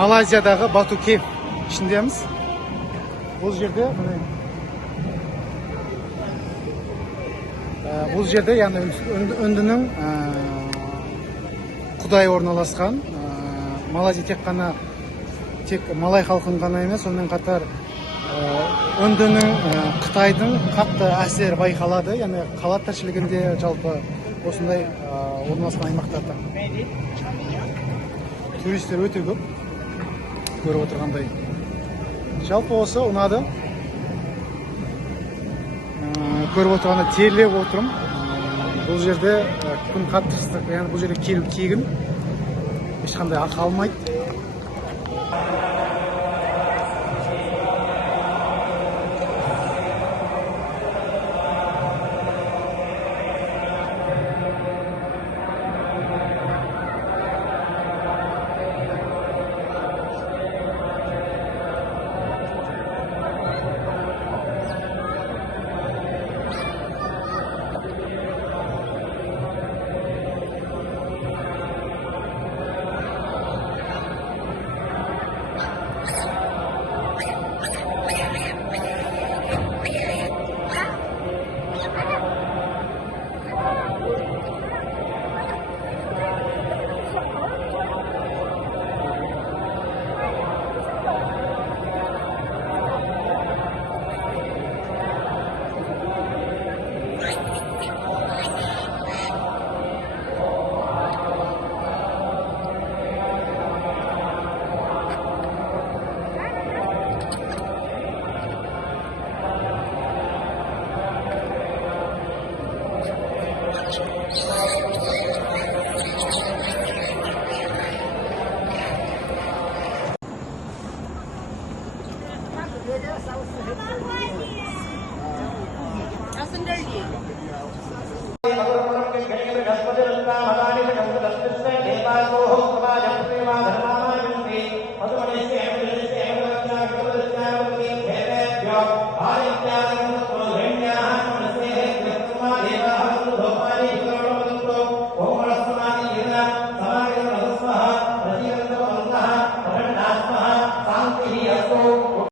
Малайзиядағы Batu Caves ішіндеміз. Бұл жерде яғни үндінің құдай орналасқан. Малайзия тек малай халқын ғана емес, сонымен қатар үндінің Қытайдың қатты әсері байқалады. Яғни қала тіршілігінде жалпы осындай орналасқан аймақтарда туристер өте көп, көріп отырғандай. Жалпы осы ұнады. Көріп отырғанда терлеп отырым. Бұл жерде күн қатты ыстық, яғни бұл жерде келу тегін, ешқандай ақы алмайды.